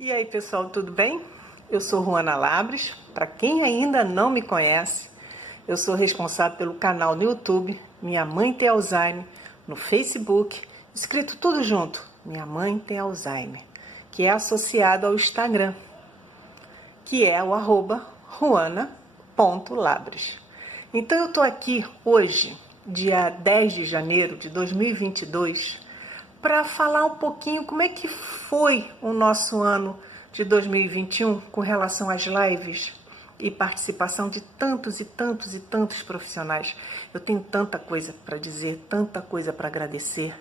E aí, pessoal, tudo bem? Eu sou Ruana Labres. Para quem ainda não me conhece, eu sou responsável pelo canal no YouTube Minha Mãe Tem Alzheimer, no Facebook, escrito tudo junto, Minha Mãe Tem Alzheimer, que é associado ao Instagram, que é o @ruana.labres. Então eu tô aqui hoje, dia 10 de janeiro de 2022, para falar um pouquinho como é que foi o nosso ano de 2021 com relação às lives e participação de tantos e tantos e tantos profissionais. Eu tenho tanta coisa para dizer, tanta coisa para agradecer.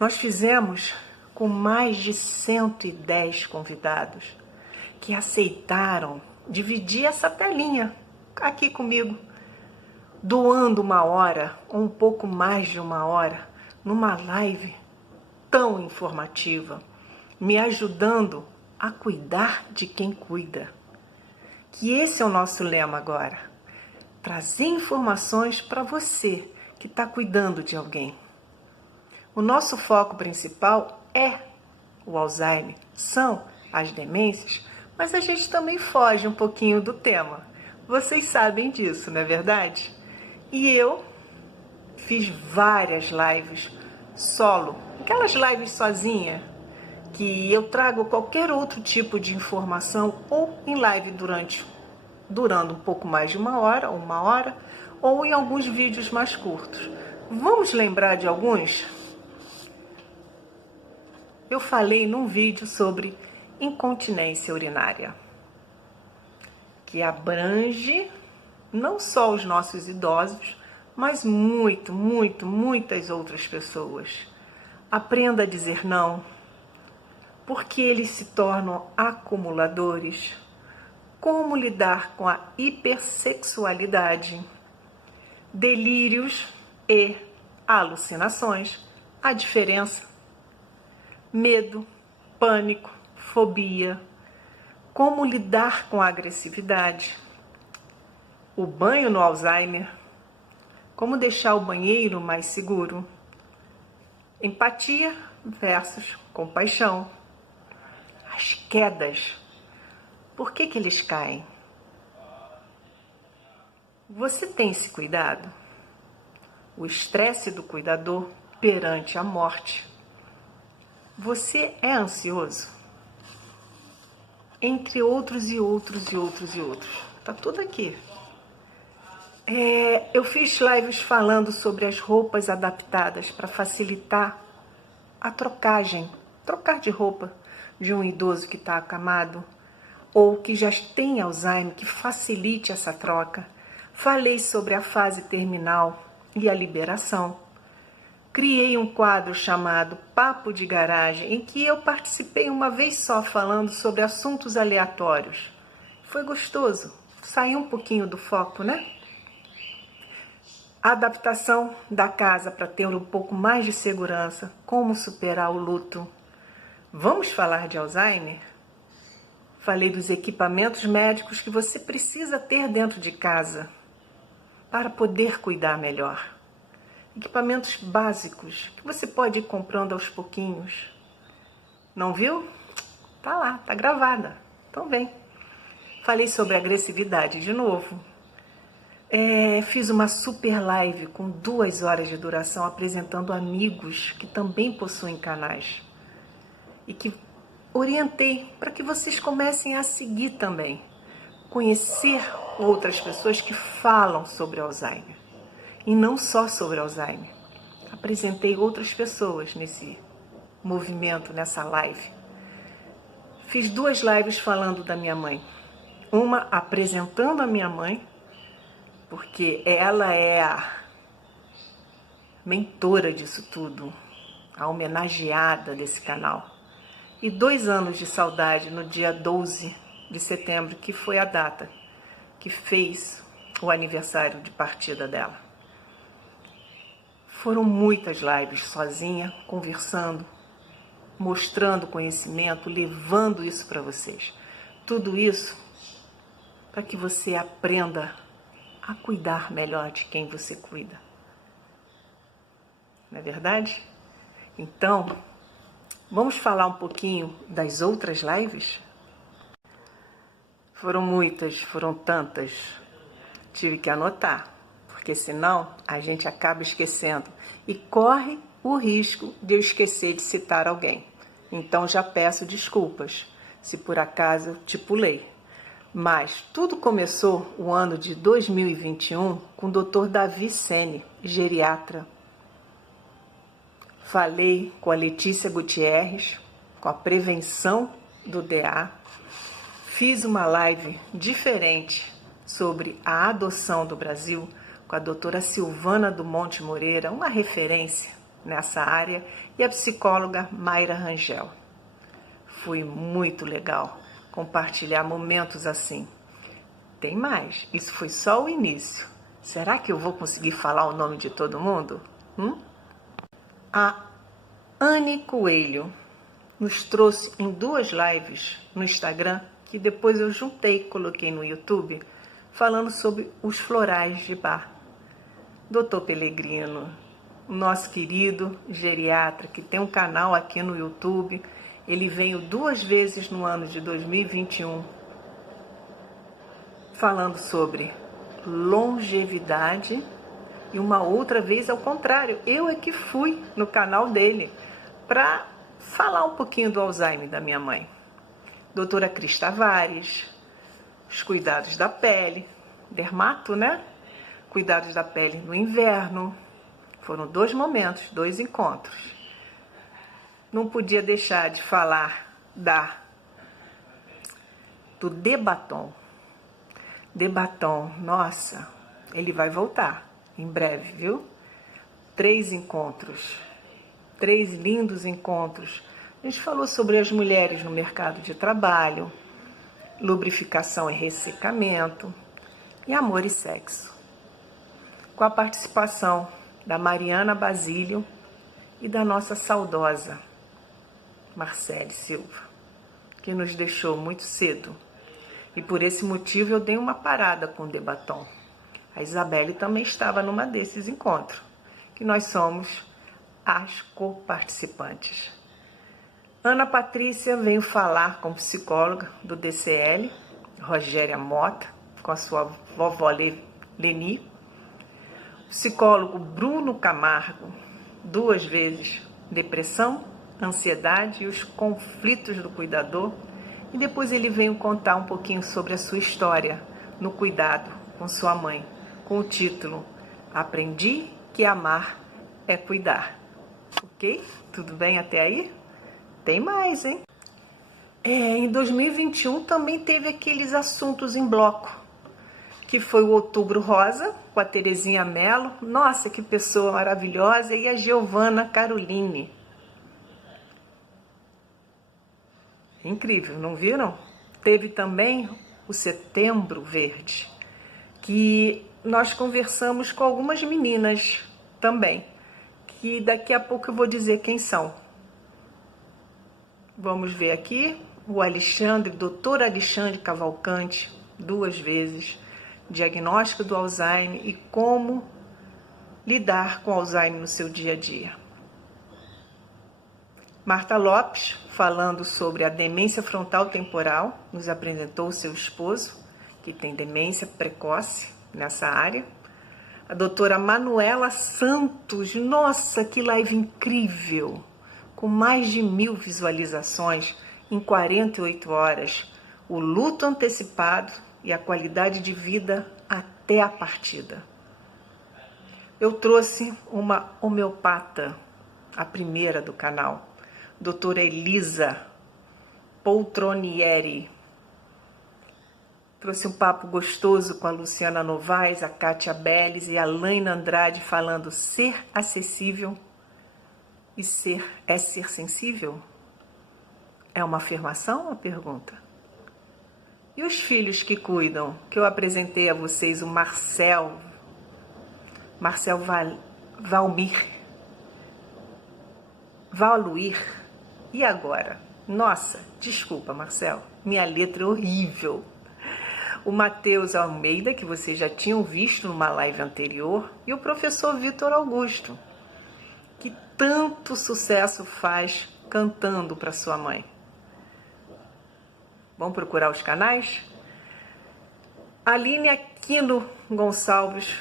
Nós fizemos com mais de 110 convidados que aceitaram dividir essa telinha aqui comigo, doando uma hora ou um pouco mais de uma hora numa live tão informativa, me ajudando a cuidar de quem cuida. Que esse é o nosso lema agora, trazer informações para você que está cuidando de alguém. O nosso foco principal é o Alzheimer, são as demências, mas a gente também foge um pouquinho do tema. Vocês sabem disso, não é verdade? E eu fiz várias lives solo, aquelas lives sozinha, que eu trago qualquer outro tipo de informação, ou em live durando um pouco mais de uma hora, ou em alguns vídeos mais curtos. Vamos lembrar de alguns? Eu falei num vídeo sobre incontinência urinária, que abrange não só os nossos idosos, mas muitas outras pessoas. Aprenda a dizer não, porque eles se tornam acumuladores. Como lidar com a hipersexualidade, delírios e alucinações, a diferença, medo, pânico, fobia, como lidar com a agressividade, o banho no Alzheimer, como deixar o banheiro mais seguro, empatia versus compaixão, as quedas, por que eles caem? Você tem esse cuidado? O estresse do cuidador perante a morte. Você é ansioso? Entre outros e outros e outros e outros. Tá tudo aqui. Eu fiz lives falando sobre as roupas adaptadas para facilitar a trocar de roupa de um idoso que está acamado ou que já tem Alzheimer, que facilite essa troca. Falei sobre a fase terminal e a liberação. Criei um quadro chamado Papo de Garagem, em que eu participei uma vez só falando sobre assuntos aleatórios. Foi gostoso, saiu um pouquinho do foco, né? A adaptação da casa para ter um pouco mais de segurança, como superar o luto. Vamos falar de Alzheimer? Falei dos equipamentos médicos que você precisa ter dentro de casa para poder cuidar melhor. Equipamentos básicos que você pode ir comprando aos pouquinhos. Não viu? Tá lá, tá gravada. Então vem. Falei sobre agressividade de novo. Fiz uma super live com 2 horas de duração apresentando amigos que também possuem canais e que orientei para que vocês comecem a seguir também, conhecer outras pessoas que falam sobre Alzheimer e não só sobre Alzheimer. Apresentei outras pessoas nesse movimento, nessa live. Fiz 2 lives falando da minha mãe, uma apresentando a minha mãe, porque ela é a mentora disso tudo, a homenageada desse canal. E 2 anos de saudade no dia 12 de setembro, que foi a data que fez o aniversário de partida dela. Foram muitas lives sozinha, conversando, mostrando conhecimento, levando isso para vocês. Tudo isso para que você aprenda a cuidar melhor de quem você cuida. Não é verdade? Então, Vamos falar um pouquinho das outras lives? Foram muitas, foram tantas. Tive que anotar, porque senão a gente acaba esquecendo e corre o risco de eu esquecer de citar alguém. Então já peço desculpas se por acaso eu te pulei. Mas tudo começou o ano de 2021 com o Dr. Davi Sene, geriatra. Falei com a Letícia Gutierrez, com a prevenção do DA. Fiz uma live diferente sobre a adoção do Brasil com a doutora Silvana do Monte Moreira, uma referência nessa área, e a psicóloga Mayra Rangel. Foi muito legal compartilhar momentos assim. Tem mais, isso foi só o início. Será que eu vou conseguir falar o nome de todo mundo? A Anne Coelho nos trouxe em 2 lives no Instagram, que depois eu juntei e coloquei no YouTube, falando sobre os florais de Bach. Dr. Pellegrino, nosso querido geriatra, que tem um canal aqui no YouTube, ele veio 2 vezes no ano de 2021, falando sobre longevidade, e uma outra vez ao contrário, eu é que fui no canal dele para falar um pouquinho do Alzheimer da minha mãe. Doutora Cris Tavares, os cuidados da pele, dermato, né? Cuidados da pele no inverno. Foram 2 momentos, 2 encontros. Não podia deixar de falar do Debatom. Debatom, nossa, ele vai voltar em breve, viu? 3 encontros, 3 lindos encontros. A gente falou sobre as mulheres no mercado de trabalho, lubrificação e ressecamento, e amor e sexo. Com a participação da Mariana Basílio e da nossa saudosa Marcele Silva, que nos deixou muito cedo. E por esse motivo eu dei uma parada com o Debatom. A Isabelle também estava numa desses encontros, que nós somos as co-participantes. Ana Patrícia veio falar com psicóloga do DCL, Rogéria Mota, com a sua vovó Leni. Psicólogo Bruno Camargo, 2 vezes, depressão, ansiedade e os conflitos do cuidador. E depois ele veio contar um pouquinho sobre a sua história no cuidado com sua mãe, com o título Aprendi que amar é cuidar. Ok? Tudo bem até aí? Tem mais, hein? Em 2021 também teve aqueles assuntos em bloco, que foi o Outubro Rosa, com a Terezinha Mello. Nossa, que pessoa maravilhosa! E a Giovana Caroline. Incrível, não viram? Teve também o Setembro Verde, que nós conversamos com algumas meninas também, que daqui a pouco eu vou dizer quem são. Vamos ver aqui o Alexandre, Dr. Alexandre Cavalcante, 2 vezes, diagnóstico do Alzheimer e como lidar com Alzheimer no seu dia a dia. Marta Lopes, falando sobre a demência frontal temporal, nos apresentou o seu esposo, que tem demência precoce nessa área. A doutora Manuela Santos, nossa, que live incrível! Com mais de 1000 visualizações em 48 horas, o luto antecipado e a qualidade de vida até a partida. Eu trouxe uma homeopata, a primeira do canal, doutora Elisa Poltronieri. Trouxe um papo gostoso com a Luciana Novaes, a Kátia Belles e a Laina Andrade, falando ser acessível e ser sensível? É uma afirmação ou uma pergunta? E os filhos que cuidam, que eu apresentei a vocês, o Marcel Valuir. E agora? Nossa, desculpa, Marcel, minha letra é horrível. O Matheus Almeida, que vocês já tinham visto numa live anterior, e o professor Vitor Augusto, que tanto sucesso faz cantando para sua mãe. Vamos procurar os canais? Aline Aquino Gonçalves,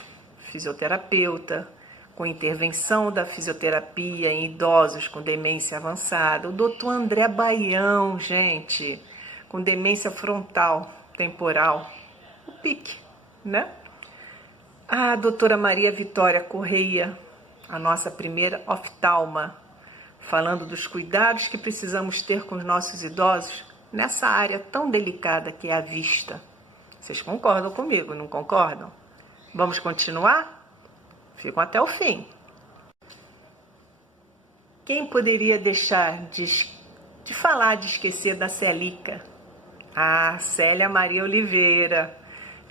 fisioterapeuta, com intervenção da fisioterapia em idosos com demência avançada. O doutor André Baião, gente, com demência frontal, temporal, o pique, né? A doutora Maria Vitória Correia, a nossa primeira oftalma, falando dos cuidados que precisamos ter com os nossos idosos nessa área tão delicada que é a vista. Vocês concordam comigo, não concordam? Vamos continuar? Ficam até o fim. Quem poderia deixar de falar, de esquecer da Celica? Ah, Célia Maria Oliveira.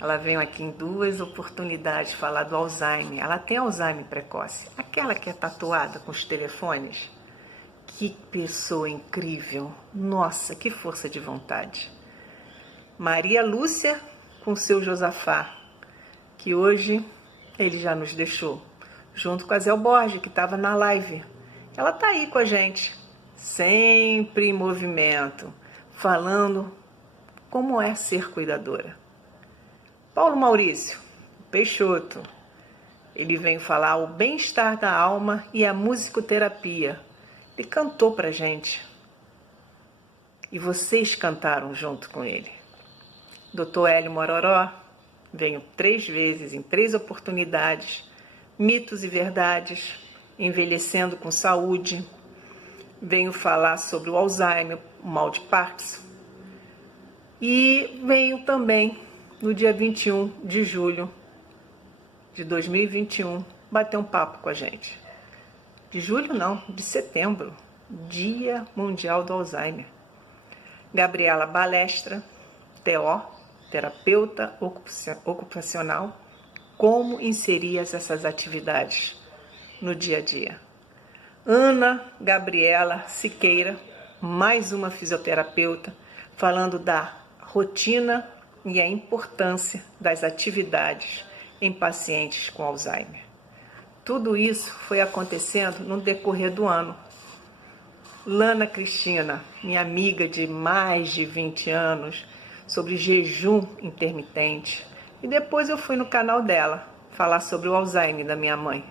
Ela veio aqui em 2 oportunidades falar do Alzheimer. Ela tem Alzheimer precoce. Aquela que é tatuada com os telefones. Que pessoa incrível. Nossa, que força de vontade. Maria Lúcia com seu Josafá, que hoje ele já nos deixou, junto com a Zé Borges, que estava na live. Ela tá aí com a gente, sempre em movimento, falando como é ser cuidadora. Paulo Maurício Peixoto, ele vem falar o bem-estar da alma e a musicoterapia. Ele cantou pra gente. E vocês cantaram junto com ele. Dr. Hélio Mororó, venho 3 vezes, em 3 oportunidades, mitos e verdades, envelhecendo com saúde. Venho falar sobre o Alzheimer, o mal de Parkinson. E venho também, no dia 21 de julho de 2021, bater um papo com a gente. De julho não, de setembro, Dia Mundial do Alzheimer. Gabriela Balestra, TO, terapeuta ocupacional, como inserir essas atividades no dia a dia. Ana Gabriela Siqueira, mais uma fisioterapeuta, falando da rotina e a importância das atividades em pacientes com Alzheimer. Tudo isso foi acontecendo no decorrer do ano. Lana Cristina, minha amiga de mais de 20 anos, sobre jejum intermitente. E depois eu fui no canal dela falar sobre o Alzheimer da minha mãe.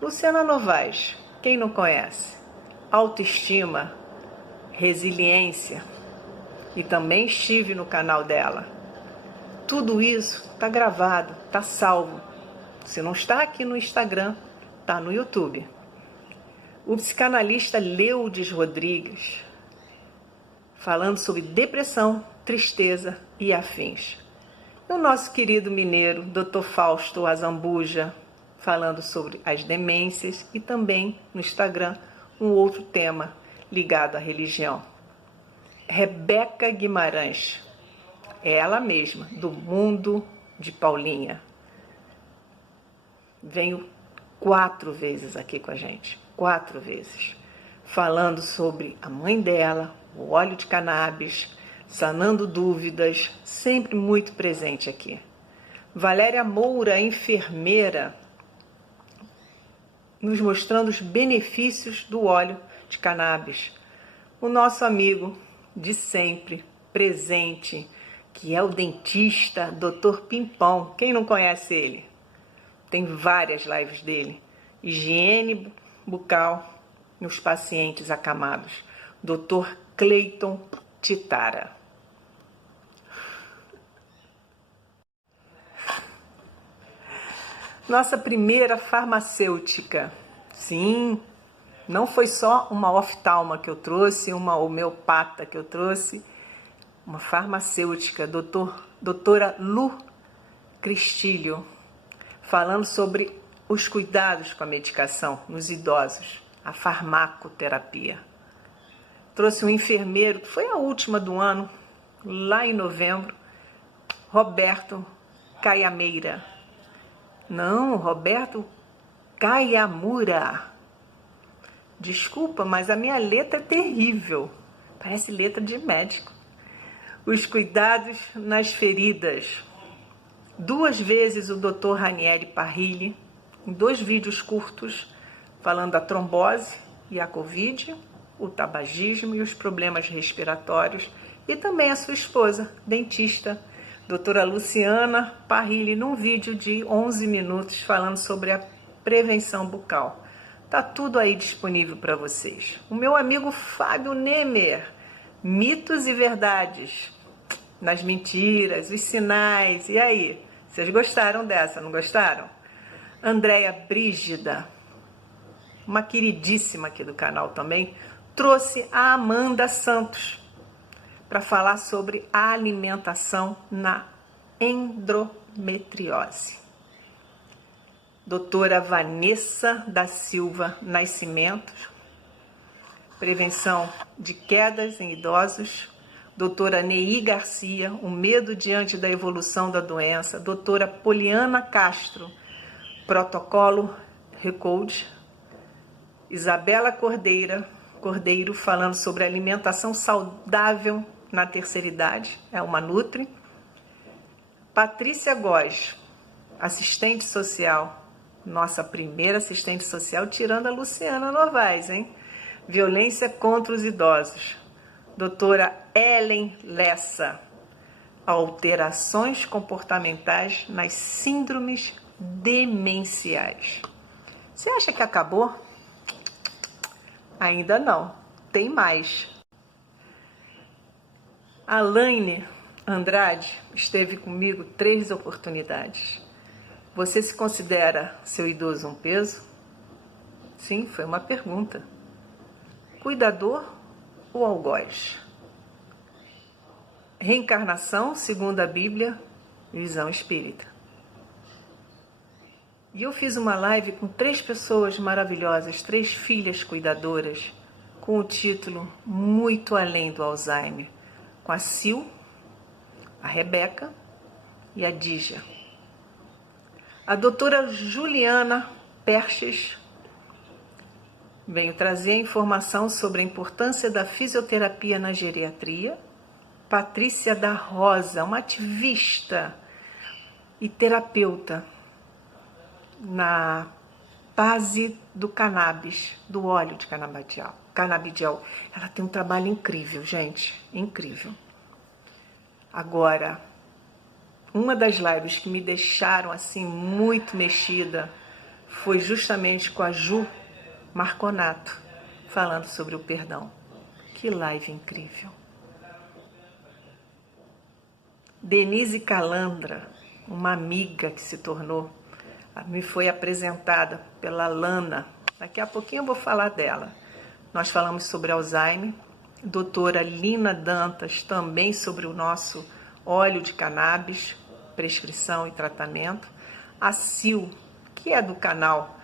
Luciana Novaes, quem não conhece? Autoestima, resiliência. E também estive no canal dela. Tudo isso está gravado, está salvo. Se não está aqui no Instagram, está no YouTube. O psicanalista Leudes Rodrigues, falando sobre depressão, tristeza e afins. E o nosso querido mineiro, Dr. Fausto Azambuja, falando sobre as demências e também no Instagram um outro tema ligado à religião. Rebeca Guimarães, é ela mesma, do Mundo de Paulinha. Veio 4 vezes aqui com a gente, 4 vezes, falando sobre a mãe dela, o óleo de cannabis, sanando dúvidas, sempre muito presente aqui. Valéria Moura, enfermeira, nos mostrando os benefícios do óleo de cannabis. O nosso amigo de sempre, presente, que é o dentista Dr. Pimpão. Quem não conhece ele? Tem várias lives dele. Higiene bucal nos pacientes acamados. Dr. Cleiton Titara. Nossa primeira farmacêutica. Sim, não foi só uma oftalma que eu trouxe, uma homeopata que eu trouxe, uma farmacêutica, doutora Lu Cristilho, falando sobre os cuidados com a medicação nos idosos, a farmacoterapia. Trouxe um enfermeiro, que foi a última do ano, lá em novembro, Roberto Caiameira. Não, Roberto Caiamura. Desculpa, mas a minha letra é terrível. Parece letra de médico. Os cuidados nas feridas. 2 vezes o Dr. Ranieri Parrilli, em 2 vídeos curtos, falando da trombose e a Covid. o tabagismo e os problemas respiratórios, e também a sua esposa, dentista, doutora Luciana Parrilli, num vídeo de 11 minutos falando sobre a prevenção bucal. Tá tudo aí disponível para vocês. O meu amigo Fábio Nemer, mitos e verdades, nas mentiras, os sinais, e aí? Vocês gostaram dessa, não gostaram? Andréia Brígida, uma queridíssima aqui do canal também, trouxe a Amanda Santos para falar sobre a alimentação na endometriose. Doutora Vanessa da Silva Nascimento, prevenção de quedas em idosos. Doutora Neí Garcia, o medo diante da evolução da doença. Doutora Poliana Castro, protocolo Recode. Isabela Cordeiro falando sobre alimentação saudável na terceira idade, é uma Nutri. Patrícia Góes, assistente social, nossa primeira assistente social, tirando a Luciana Novaes, hein? Violência contra os idosos. Doutora Ellen Lessa, alterações comportamentais nas síndromes demenciais. Você acha que acabou? Ainda não, tem mais. A Laine Andrade esteve comigo 3 oportunidades. Você se considera seu idoso um peso? Sim, foi uma pergunta. Cuidador ou algoz? Reencarnação, segundo a Bíblia, visão espírita. E eu fiz uma live com 3 pessoas maravilhosas, 3 filhas cuidadoras, com o título Muito Além do Alzheimer, com a Sil, a Rebeca e a Dígia. A doutora Juliana Perches veio trazer informação sobre a importância da fisioterapia na geriatria. Patrícia da Rosa, uma ativista e terapeuta na base do cannabis, do óleo de canabidiol. Ela tem um trabalho incrível, gente, incrível. Agora, uma das lives que me deixaram assim muito mexida foi justamente com a Ju Marconato, falando sobre o perdão. Que live incrível. Denise Calandra, uma amiga que se tornou, me foi apresentada pela Lana. Daqui a pouquinho eu vou falar dela. Nós falamos sobre Alzheimer. Doutora Lina Dantas, também sobre o nosso óleo de cannabis, prescrição e tratamento. A Sil, que é do canal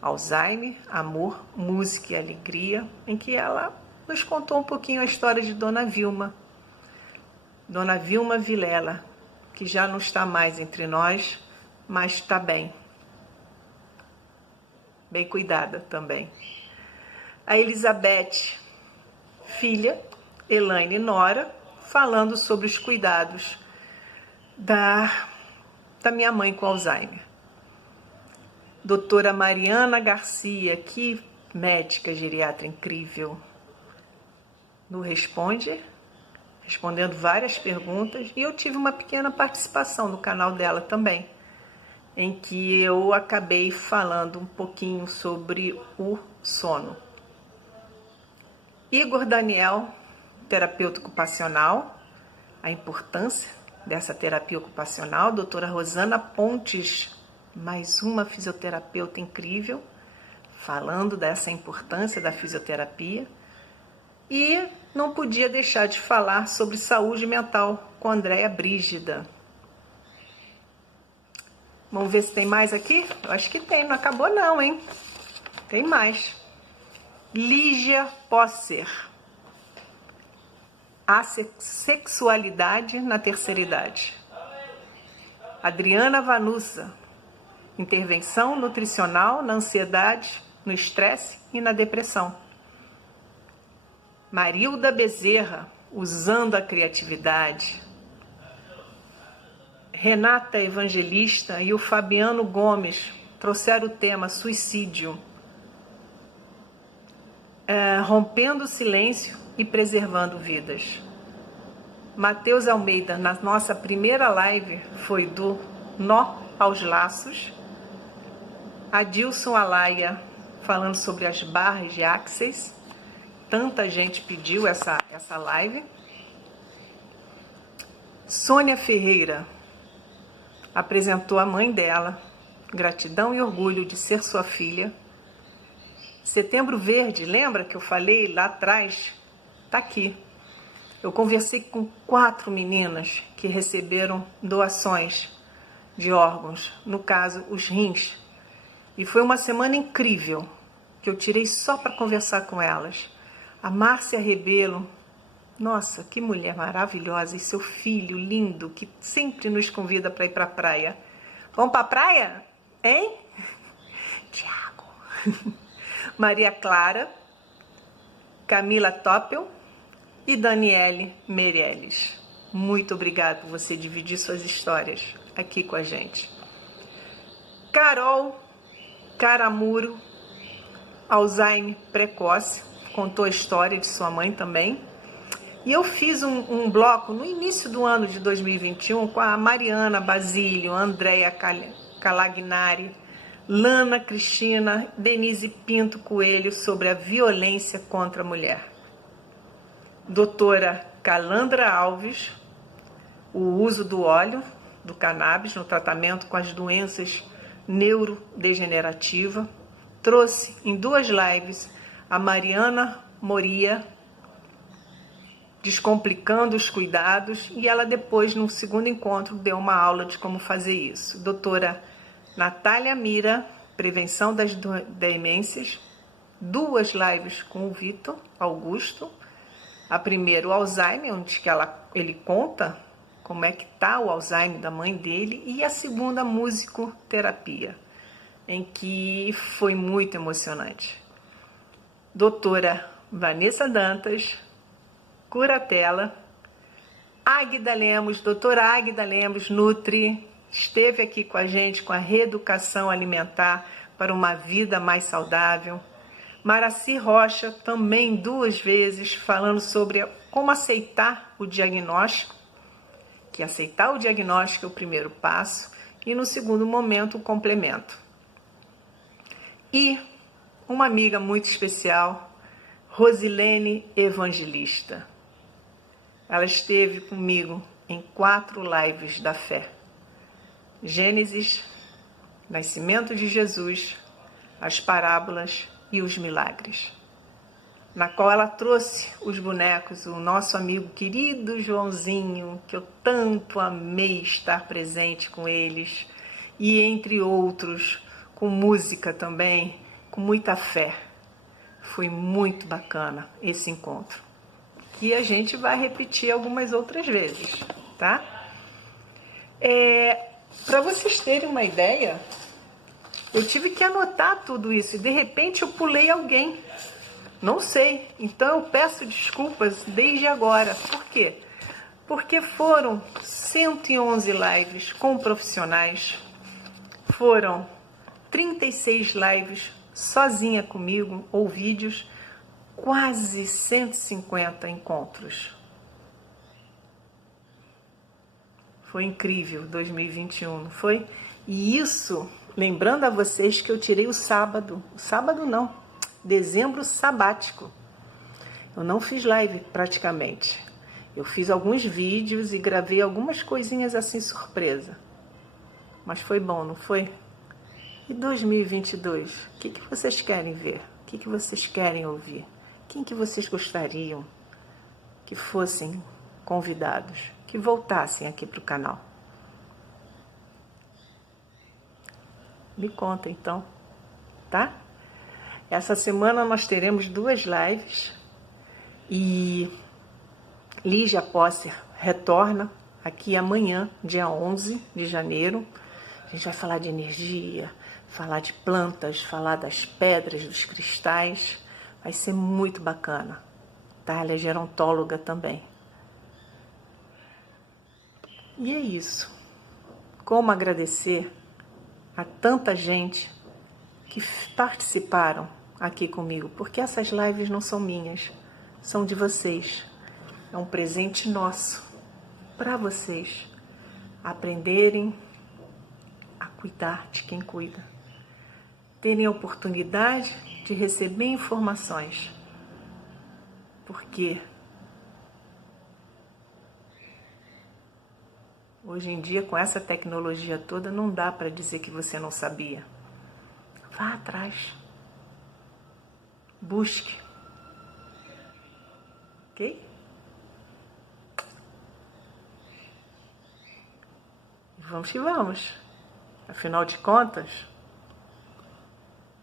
Alzheimer, Amor, Música e Alegria, em que ela nos contou um pouquinho a história de Dona Vilma. Dona Vilma Vilela, que já não está mais entre nós, mas está bem. Bem cuidada também. A Elizabeth, filha, Elaine Nora, falando sobre os cuidados da minha mãe com Alzheimer. Doutora Mariana Garcia, que médica geriatra incrível, no respondendo várias perguntas, e eu tive uma pequena participação no canal dela também, em que eu acabei falando um pouquinho sobre o sono. Igor Daniel, terapeuta ocupacional, a importância dessa terapia ocupacional. Doutora Rosana Pontes, mais uma fisioterapeuta incrível, falando dessa importância da fisioterapia. E não podia deixar de falar sobre saúde mental com Andréia Brígida. Vamos ver se tem mais aqui? Eu acho que tem, não acabou não, hein? Tem mais. Lígia Posser. A sexualidade na terceira idade. Adriana Vanusa. Intervenção nutricional na ansiedade, no estresse e na depressão. Marilda Bezerra, usando a criatividade. Renata Evangelista e o Fabiano Gomes trouxeram o tema suicídio. rompendo o silêncio e preservando vidas. Matheus Almeida, na nossa primeira live, foi do Nó aos Laços. Adilson Alaia, falando sobre as barras de Axis. Tanta gente pediu essa live. Sônia Ferreira apresentou a mãe dela, gratidão e orgulho de ser sua filha. Setembro Verde, lembra que eu falei lá atrás? Tá aqui. Eu conversei com 4 meninas que receberam doações de órgãos, no caso, os rins. E foi uma semana incrível que eu tirei só para conversar com elas. A Márcia Rebelo, nossa, que mulher maravilhosa, e seu filho lindo, que sempre nos convida para ir para a praia. Vamos para a praia? Hein? Tiago. Maria Clara, Camila Toppel e Daniele Meirelles. Muito obrigada por você dividir suas histórias aqui com a gente. Carol Caramuro, Alzheimer precoce, contou a história de sua mãe também. E eu fiz um bloco no início do ano de 2021 com a Mariana Basílio, Andréia Calagnari, Lana Cristina, Denise Pinto Coelho sobre a violência contra a mulher. Doutora Calandra Alves, o uso do óleo do cannabis no tratamento com as doenças neurodegenerativas. Trouxe em 2 lives a Mariana Moria, descomplicando os cuidados, e ela depois, no segundo encontro, deu uma aula de como fazer isso. Doutora Natália Mira, prevenção das demências, 2 lives com o Vitor Augusto. A primeira, o Alzheimer, onde ele conta como é que está o Alzheimer da mãe dele, e a segunda, musicoterapia, em que foi muito emocionante. Doutora Vanessa Dantas, Curatela, Águida Lemos, doutora Águida Lemos, Nutri, esteve aqui com a gente com a reeducação alimentar para uma vida mais saudável. Maraci Rocha, também 2 vezes, falando sobre como aceitar o diagnóstico, que aceitar o diagnóstico é o primeiro passo, e no segundo momento o complemento. E uma amiga muito especial, Rosilene Evangelista. Ela esteve comigo em 4 lives da fé. Gênesis, Nascimento de Jesus, as parábolas e os milagres. Na qual ela trouxe os bonecos, o nosso amigo querido Joãozinho, que eu tanto amei estar presente com eles, e entre outros, com música também, com muita fé. Foi muito bacana esse encontro. E a gente vai repetir algumas outras vezes, tá? Para vocês terem uma ideia, eu tive que anotar tudo isso e de repente eu pulei alguém. Não sei, então eu peço desculpas desde agora. Por quê? Porque foram 111 lives com profissionais, foram 36 lives sozinha comigo, ou vídeos, quase 150 encontros. Foi incrível 2021, não foi? E isso, lembrando a vocês que eu tirei o sábado não, dezembro sabático. Eu não fiz live praticamente. Eu fiz alguns vídeos e gravei algumas coisinhas assim surpresa. Mas foi bom, não foi? E 2022, o que vocês querem ver? O que vocês querem ouvir? Quem que vocês gostariam que fossem convidados, que voltassem aqui para o canal? Me conta então, tá? Essa semana nós teremos 2 lives e Lígia Posser retorna aqui amanhã, dia 11 de janeiro. A gente vai falar de energia, falar de plantas, falar das pedras, dos cristais. Vai ser muito bacana. Tá? Ela é gerontóloga também. E é isso. Como agradecer a tanta gente que participaram aqui comigo, porque essas lives não são minhas, são de vocês. É um presente nosso para vocês aprenderem a cuidar de quem cuida, terem a oportunidade de receber informações, porque hoje em dia, com essa tecnologia toda, não dá para dizer que você não sabia. Vá atrás. Busque. Ok? Vamos que vamos. Afinal de contas,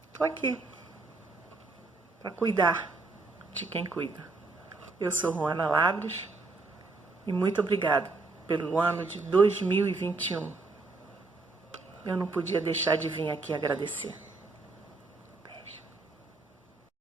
estou aqui para cuidar de quem cuida. Eu sou Ruana Labros e muito obrigado pelo ano de 2021. Eu não podia deixar de vir aqui agradecer.